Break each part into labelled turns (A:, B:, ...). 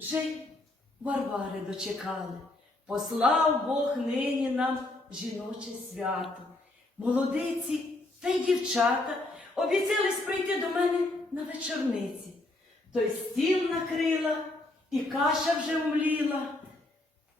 A: вже й Варвари дочекали. Послав Бог нині нам жіноче свято. Молодиці та й дівчата обіцялись прийти до мене на вечорниці. Той стіл накрила, і каша вже вмліла.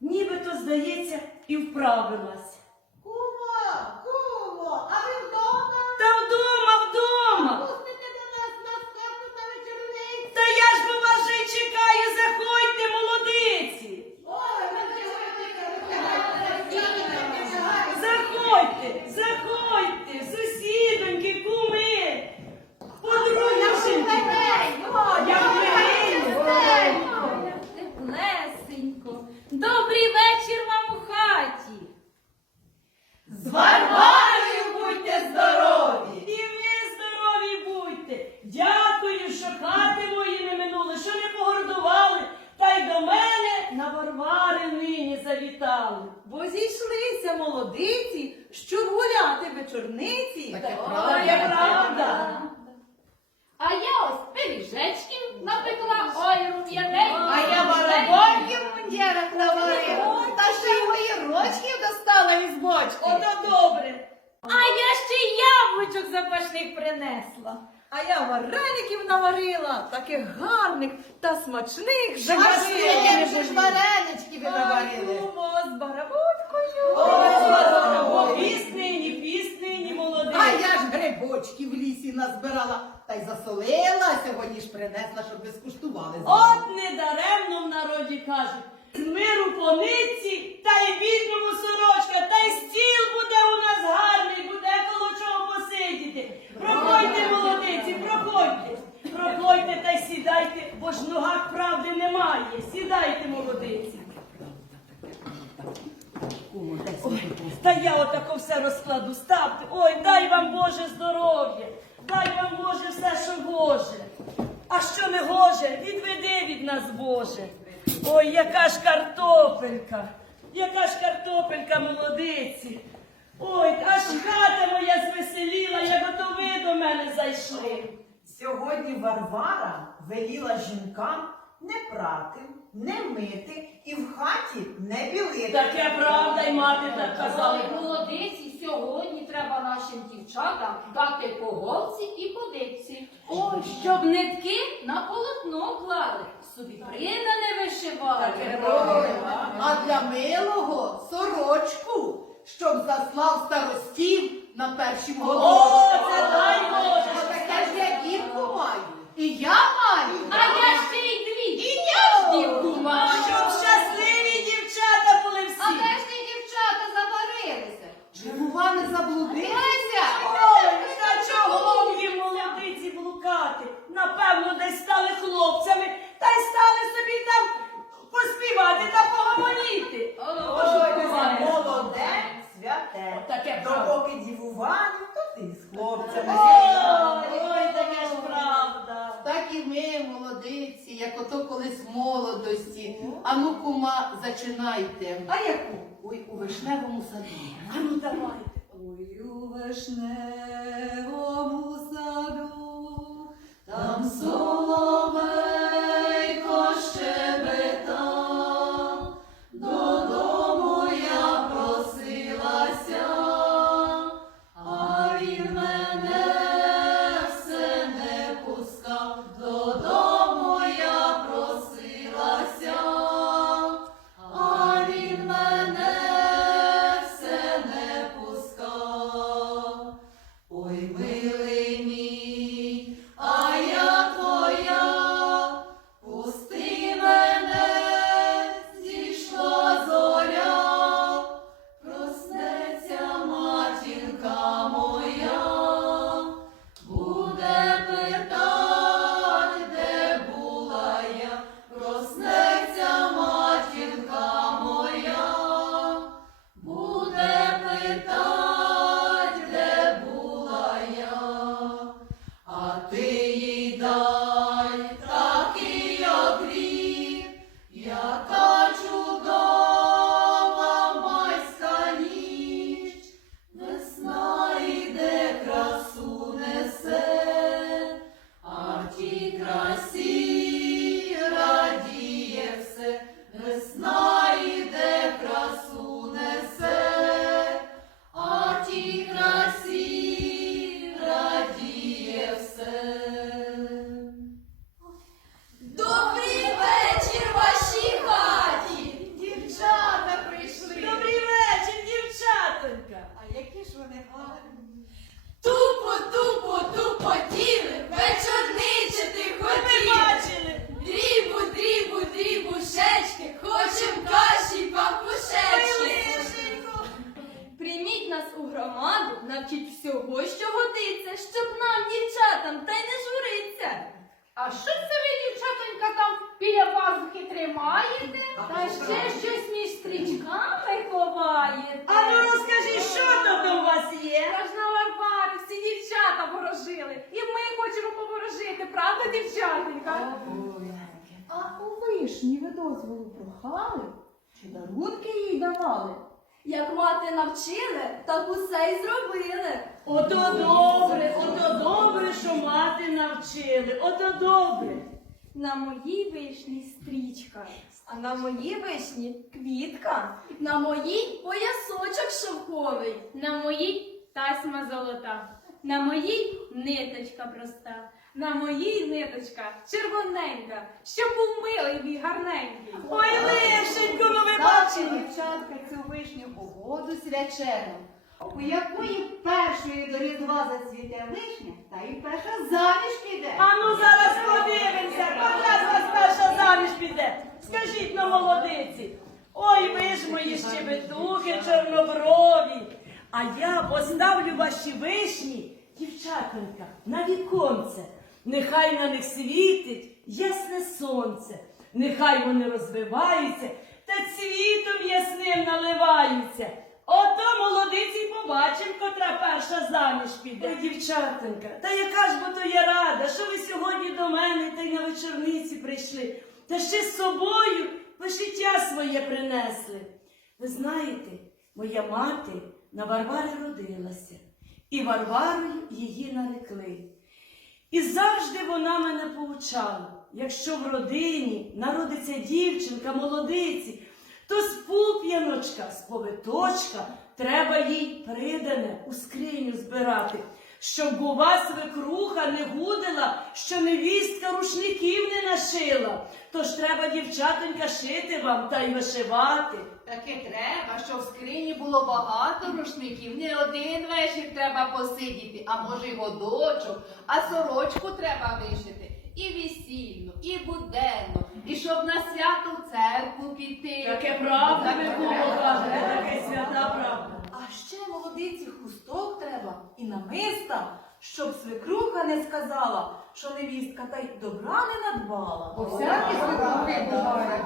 A: Нібито, здається, і вправилась.
B: Кумо, кумо, а ви вдома?
A: Та вдома, вдома!
B: Пустите до нас на скату на вечорниці.
A: Та я ж бо вас вже й чекаю, заходьте, молодиці!
B: Ой, ми
A: Заходьте, заходьте, сусідоньки, куми, подружженьки. Я вмираю.
C: Теплесенько. Добрий вечір вам у хаті.
A: З Варварою будьте здорові! І ви здорові будьте! Дякую, що хати мої не минули, що не погордували, та й до мене на Варвари нині завітали.
D: Бо зійшлися молодиці, щоб гуляти вечорниці.
B: Таке
A: Та є правда.
C: А я ось пиріжечків напекла, ой, рум'яненько.
B: А я барабанків в мундірах наварила. Та ще й огірочків достала із бочки.
A: Ото добре.
C: А я ще й яблучок запашних принесла.
D: А я вареників наварила, таких гарних та смачних.
B: Скільки ж варенички ви наварили?
D: кумо, з барабуткою.
A: О, піст нині, піст молодий.
B: А я ж грибочки в лісі назбирала та й засолила, сьогодні ж принесла, щоб ви скуштували.
A: От недаремно в народі кажуть. З миру по нитці, та й бідному сорочка, та й стіл буде у нас гарний, буде коло чого. Проходьте, молодиці, проходьте. Проходьте та й сідайте, бо ж в ногах правди немає. Сідайте, молодиці. Ой, та я отако все розкладу. Ставте. Ой, дай вам Боже здоров'я, дай вам Боже все, що гоже. А що не гоже, відведи від нас, Боже. Ой, яка ж картопелька, яка ж картопелька молодиці. Ой, аж хата моя звеселіла, як ото ви до мене зайшли.
E: Сьогодні Варвара веліла жінкам не прати, не мити і в хаті не білити.
A: Таке правда, й мати так казала.
C: Але молодиці сьогодні треба нашим дівчатам дати по голці і по дитці. Ой, щоб нитки на полотно клали, собі прина не вишивали.
B: Ой, А для милого сорочку, щоб заслав старостів на перші
A: О,
B: молоді.
A: це дай Боже.
B: Таке ж я дівку маю. І я маю.
C: А я ще й дві. І я ж дівку маю.
A: Щоб щасливі дівчата були всі.
C: А де ж ті дівчата заварилися?
B: Жирува не заблудилася.
A: Ой, та чого їм молодиці блукати? Напевно, десь стали хлопцями та й стали собі там поспівати та погомоніти.
E: Ой,
A: Ой,
E: це молоде,
A: правда.
E: Допоки дівування, то ти з хлопцями.
A: Ой, таке ж правда.
B: Так і ми, молодиці, як ото колись молодості. Ану, кума, зачинайте.
D: А яку?
B: Ой, у вишневому саду.
A: А ну давайте.
D: Ой, у вишневому саду, там соловейко вийшло негарно. Тупо, тупо, тупо діли, вечорничити хотіли. Дрібу, дрібу, дрібу, шечки, хочем каші, папушечки. Прийміть нас у громаду, навчіть всього, що годиться, щоб нам,
C: дівчатам, та й не журиться. А що це ви, дівчатонька, там біля пазухи тримаєте? Та ще щось між стрічками ховаєте.
A: А ну розкажи, що тут у вас є?
F: Та ж на Варварі всі дівчата ворожили. І ми хочемо поворожити, правда, дівчатенька?
G: А у вишні ви дозволу прохали? Чи дарунки їй давали?
C: Як мати навчили, так усе й зробили.
A: Ото добре, ото добре, що мати навчили. Ото добре.
F: На моїй вишні стрічка, а на моїй вишні квітка,
C: На моїй поясочок шовковий.
F: на моїй тасьма золота, на моїй ниточка проста, на моїй ниточка червоненька, щоб був милий мій гарненький.
A: Ой, лишенько, ну ви бачили?
D: дівчатка, цю вишню погоду свячену. У якої першої до Різдва зацвіте вишня, та і перша заміж піде.
A: А ну зараз подивимося, котра з вас перша заміж піде. Скажіть на молодиці. Ой, ви ж мої щебетухи чорноброві. А я поставлю ваші вишні, дівчатонька, на віконце. Нехай на них світить ясне сонце. Нехай вони розвиваються та цвітом ясним наливаються. Ото молодиці й побачим, котра перша заміж піде. Ой, та яка ж бо то я рада, що ви сьогодні до мене та й на вечорниці прийшли, та ще з собою пошиття своє принесли. Ви знаєте, моя мати на Варварі родилася, і Варварою її нарекли. І завжди вона мене поучала, якщо в родині народиться дівчинка, молодиці, то з пуп'яночка, з повиточка треба їй придане у скриню збирати, щоб у вас свекруха не гудила, що невістка рушників не нашила. Тож треба, дівчатонька, шити вам та й вишивати.
D: Таке треба, щоб в скрині було багато рушників. Не один вечір треба посидіти, а може й годочок, а сорочку треба вишити. І весільну, і буденну, і щоб на свято в церкву піти.
A: Таке правда, ви кому кажете, таке свята правда.
G: А ще молодиці хусток треба і намиста, щоб свекруха не сказала, що невістка та й добра не надбала.
D: Всякі свекрухи бувають.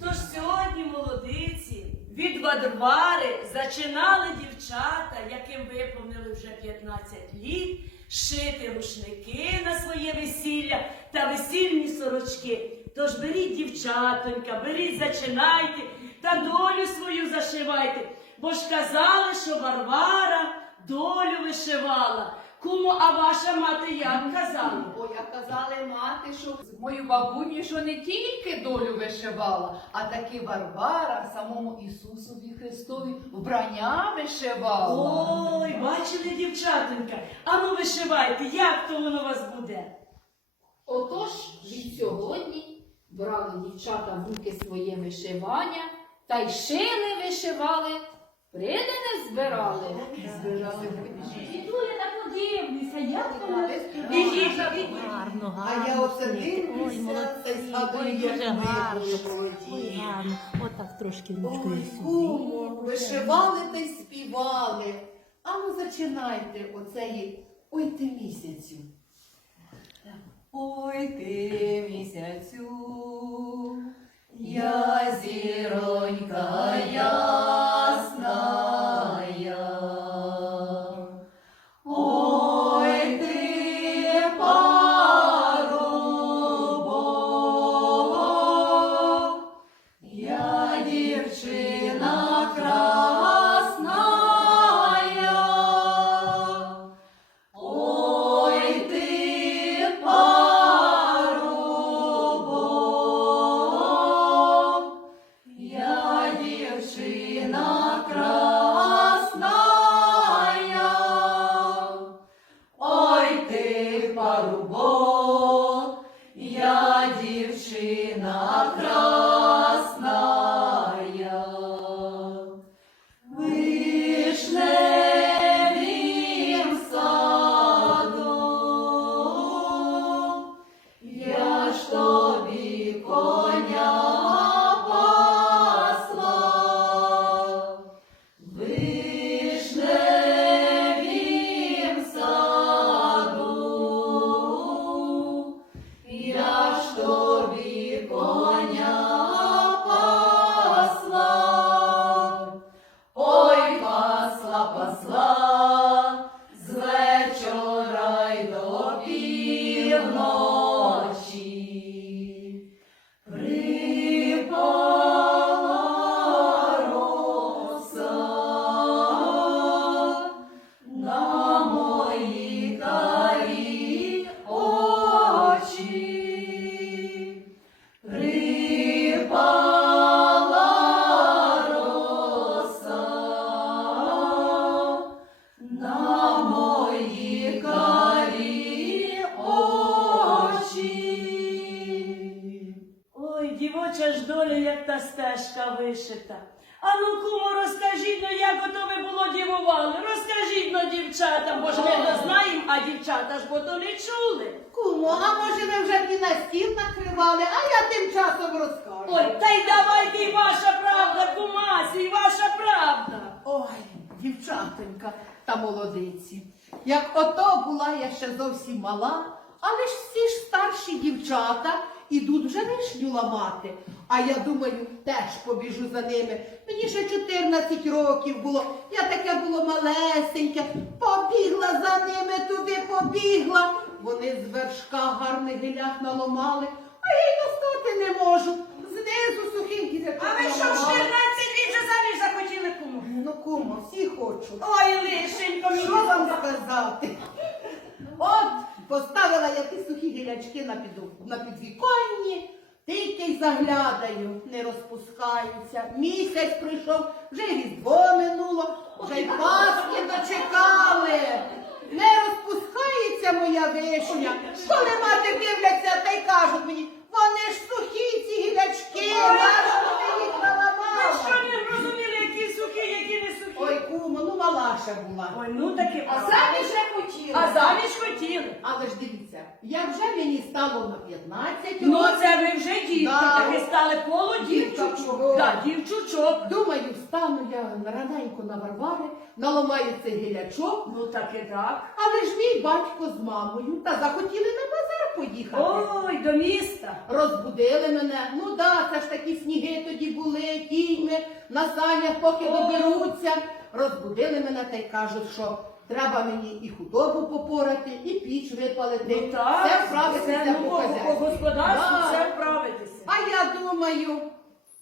A: Тож сьогодні молодиці від Варвари зачинали дівчата, яким виповнили вже 15 літ, шити рушники на своє весілля та весільні сорочки. Тож беріть, дівчатонька, беріть, зачинайте та долю свою зашивайте. Бо ж казали, що Варвара долю вишивала. Кому, а ваша мати як казала?
D: Ой, а казали мати, що мою бабуню, що не тільки долю вишивала, а таки Варвара самому Ісусові Христові вбрання вишивала.
A: Ой, бачили, дівчатонька. А ну вишивайте, як то воно вас буде?
C: Отож, від сьогодні брали дівчата в руки своє вишивання та й шили, вишивали, придане збирали.
D: Збирали
F: Іду я так подивлюся, як воно.
A: Ідіть,
H: Гарно,
D: А я оце дивлюся та й згадую, як ми були молоді.
H: Отак трошки ручкою
D: Ой,
H: сюди.
D: кумо, вишивали та й співали. А ну зачинайте оцеї ой ти місяцю. Ой ти
A: Дівоча ж доля, як та стежка вишита. А ну, кумо, розкажіть, ну як ото ви було дівували? Розкажіть ну, дівчатам, бо ж ми не знаємо, а дівчата ж бо то не чули.
B: Кумо, а може ви вже і на стіл накривали, а я тим часом розкажу.
A: Ой, та й давайте і ваша правда, кумасі, і ваша правда.
B: Ой, дівчатонька та молодиці. Як ото була я ще зовсім мала, але ж всі ж старші дівчата ідуть вже вишню ламати. А я думаю, теж побіжу за ними. Мені ще 14 років було, я таке було малесеньке, побігла за ними туди, побігла. Вони з вершка гарних гілях наломали, а я й достати не можу. Знизу сухенькі
A: А ви що, в 14 літ вже заміж захотіли, кумо?
B: Ну, кумо, всі хочуть.
A: Ой, лишенько,
B: Що вам сказати? От поставила я ті сухі гілячки на, піду, на підвіконні, тільки й заглядаю, не розпускаються. Місяць прийшов, вже й різдво минуло, вже й Пасхи дочекали. Не розпускається моя вишня. Коли мати дивляться, та й кажуть мені, вони ж сухі ці гілячки, ну була.
A: Ой, ну таки
C: А самі ще хотіли.
A: А заміж хотіли.
B: Але ж дивіться, як вже мені стало на 15
A: Ну, це ви вже дівка,
B: Да.
A: таки стали полудівчачок.
B: Дівчачок.
A: Да, дівчучок.
B: думаю, встану я раненько на Варвари, наламаю цей гілячок,
A: Ну так і так.
B: але ж мій батько з мамою та захотіли на базар поїхати.
A: Ой, до міста.
B: Розбудили мене. Ну да, це ж такі сніги тоді були, кіньми, на санях поки доберуться. Розбудили мене та й кажуть, що треба мені і худобу попорати, і піч випалити.
A: Ну так,
B: все вправитися
A: ну,
B: по хазяйству.
A: господарству
B: Да.
A: все вправитися.
B: А я думаю,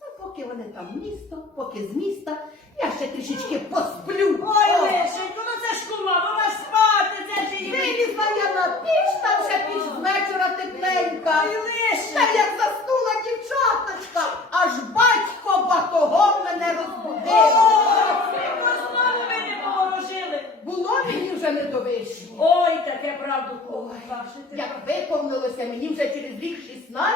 B: ну поки вони там місто, поки з міста, я ще трішечки посплю.
A: Ой,
B: О,
A: Лишенько, ну це ж кума, вона спати, це.
B: Вилізла я на піч, там ще піч з вечора тепленька. Та як заснула дівчаточка, аж батько батогом мене розбудив.
A: Ой, знову ви не поворожили.
B: Було мені вже не до вишні.
A: Ой, таке правду
B: Ой. Як виповнилося мені вже через рік 16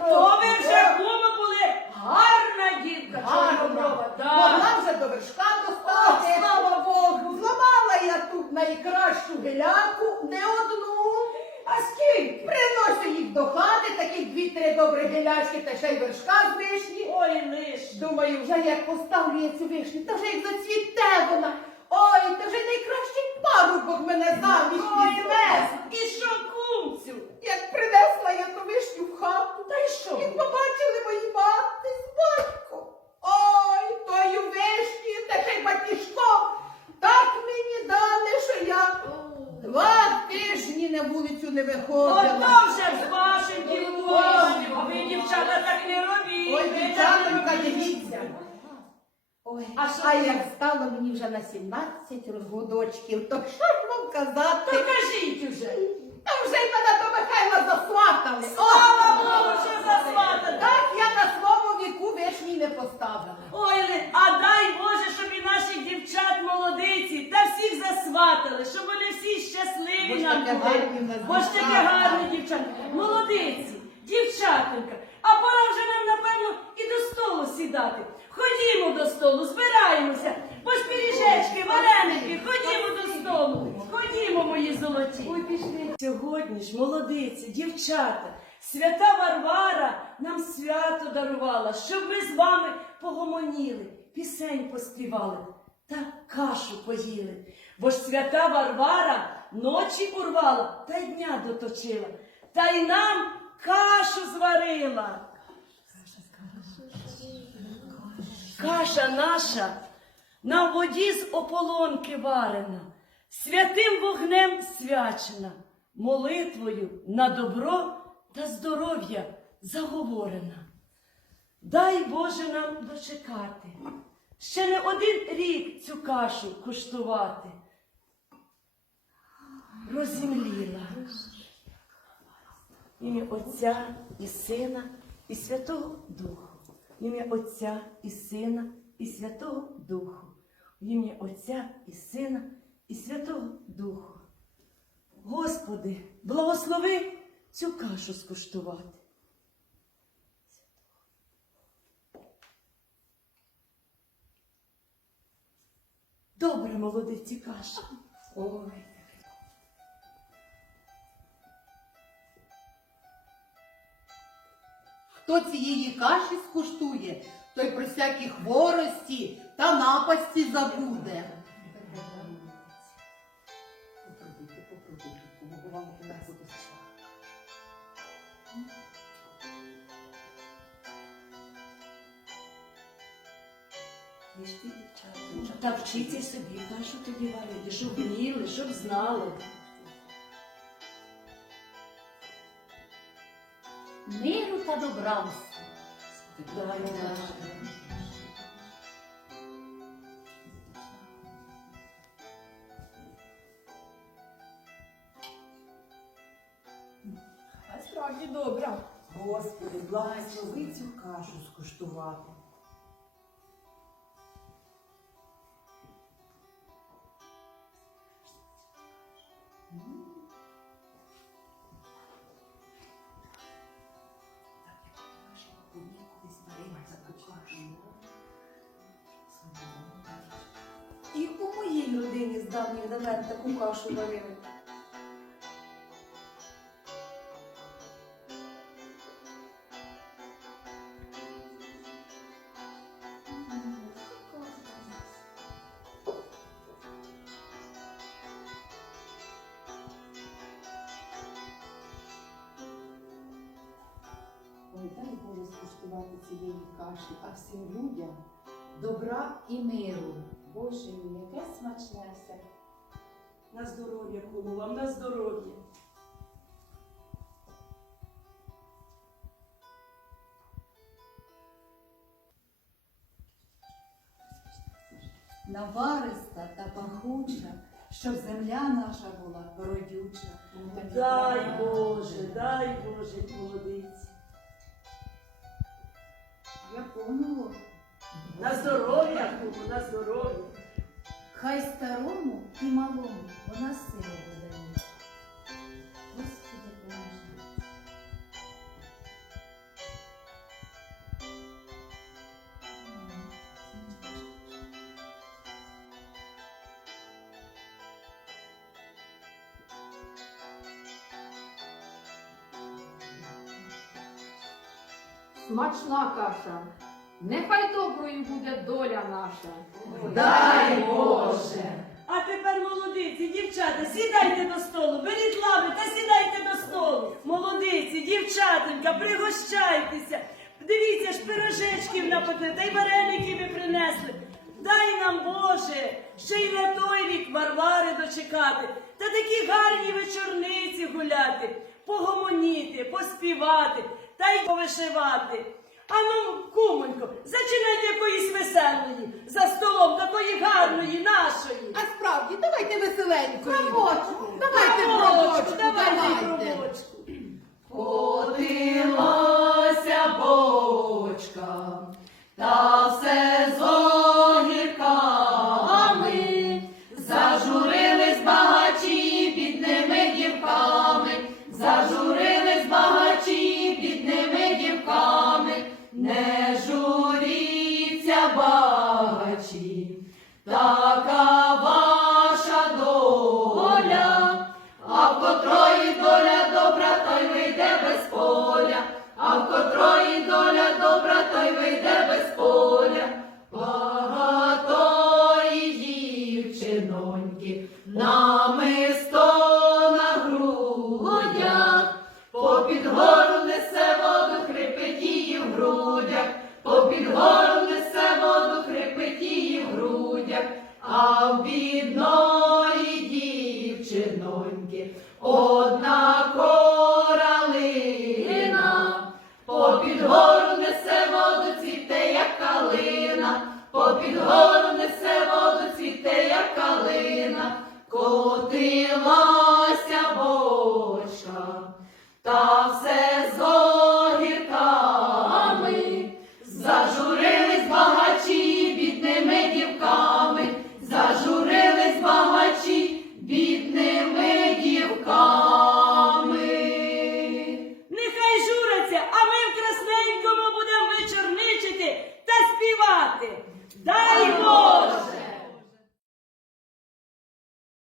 B: років.
A: То ви вже кума були гарна дівка, чорноброва. Да.
B: Могла вже до вершка достати.
A: О, слава
B: Богу. Зламала я тут найкращу геляку, не одну.
A: А скільки?
B: Приношу їх до хати, таких дві-три добрі гелячки та ще й вершка з вишні.
A: Ой, лиш.
B: Думаю, вже як поставлю я цю вишню, та вже як зацвіте вона. Ой, та вже найкращий парубок мене заміж
A: Ой,
B: візьме.
A: І що кумцю?
B: Як принесла я ту вишню в хату,
A: Та й що?
B: і побачили мої мати з батьком. Ой, тою вишнею, та ще й батішком. Так мені дали, що я два тижні на вулицю не виходила.
A: Ото вже з вашим дівчатом. А ви, дівчата, так не робіть.
B: Ой,
A: Ви так не
B: дівчатонька,
A: робіть.
B: дивіться. Ой,
A: А
B: а,
A: що
B: як стало мені вже на 17 розгодочків, то що ж вам казати?
A: То кажіть уже.
B: Та вже й мене до Михайла засватали.
A: Слава Богу, що засватати.
B: Так я на своєму віку вишні не поставила.
A: Ой, а дай Боже, щоб і наших дівчат молодиці та всіх засватали, щоб вони всі щасливі
B: ж
A: нам були. Бо ж таке гарні дівчата. Молодиці, дівчатонька, а пора вже нам, напевно, і до столу сідати. Ходімо до столу, збираємося. Бо ж пиріжечки, вареники, ходімо до столу. Ходімо, мої золоті. Ой, пішли. Сьогодні ж, молодиці, дівчата, свята Варвара нам свято дарувала, щоб ми з вами погомоніли, пісень поспівали та кашу поїли. Бо ж свята Варвара ночі урвала та й дня доточила, та й нам кашу зварила. Каша наша на воді з ополонки варена, святим вогнем свячена, молитвою на добро та здоров'я заговорена. Дай Боже нам дочекати, ще не один рік цю кашу куштувати. Розімліла. Ім'я Отця і Сина, і Святого Духу. Ім'я Отця і Сина, і Святого Духу. Ім'я Отця і Сина, і Святого Духу. Господи, благослови цю кашу скуштувати. Добре, молодиці каша. Ой.
D: Хто цієї каші скуштує, той про всякі хворості та напасті забуде.
A: Та вчіться собі кашу тоді варити, щоб вміли, щоб знали.
C: Миру та добра.
A: Дай Боже.
E: А справді добра. Господи, благослови цю кашу скуштувати.
G: І людині з давніх давен таку кашу варили.
I: Ой, дай Боже скуштувати цієї каші, а всім людям добра і миру. Боже мій, яке смачне все.
A: На здоров'я, кому вам, на здоров'я.
J: навариста та пахуча, щоб земля наша була родюча.
A: Дай Боже, дай Боже, молодиці.
J: Я помилу,
A: На здоров'я, на здоров'я.
J: Хай старому і малому вона сила додає. Господи, поможи.
C: Смачна каша. Нехай доброю буде доля наша.
A: Дай Боже. А тепер, молодиці, дівчата, сідайте до столу, беріть лави та сідайте до столу. Молодиці, дівчатонька, пригощайтеся. Дивіться ж, пирожечків напекли, та й вареники ви принесли. Дай нам, Боже, ще й на той рік Варвари дочекати, та такі гарні вечорниці гуляти, погомоніти, поспівати та й повишивати. Ану, кумонько, зачинайте якоїсь веселої, за столом такої гарної нашої.
D: А справді, давайте веселенько.
G: Пробочку.
D: Давайте
A: Пробочку,
D: пробочку,
A: давайте пробочку.
D: Котилася бочка, та все з багачі, така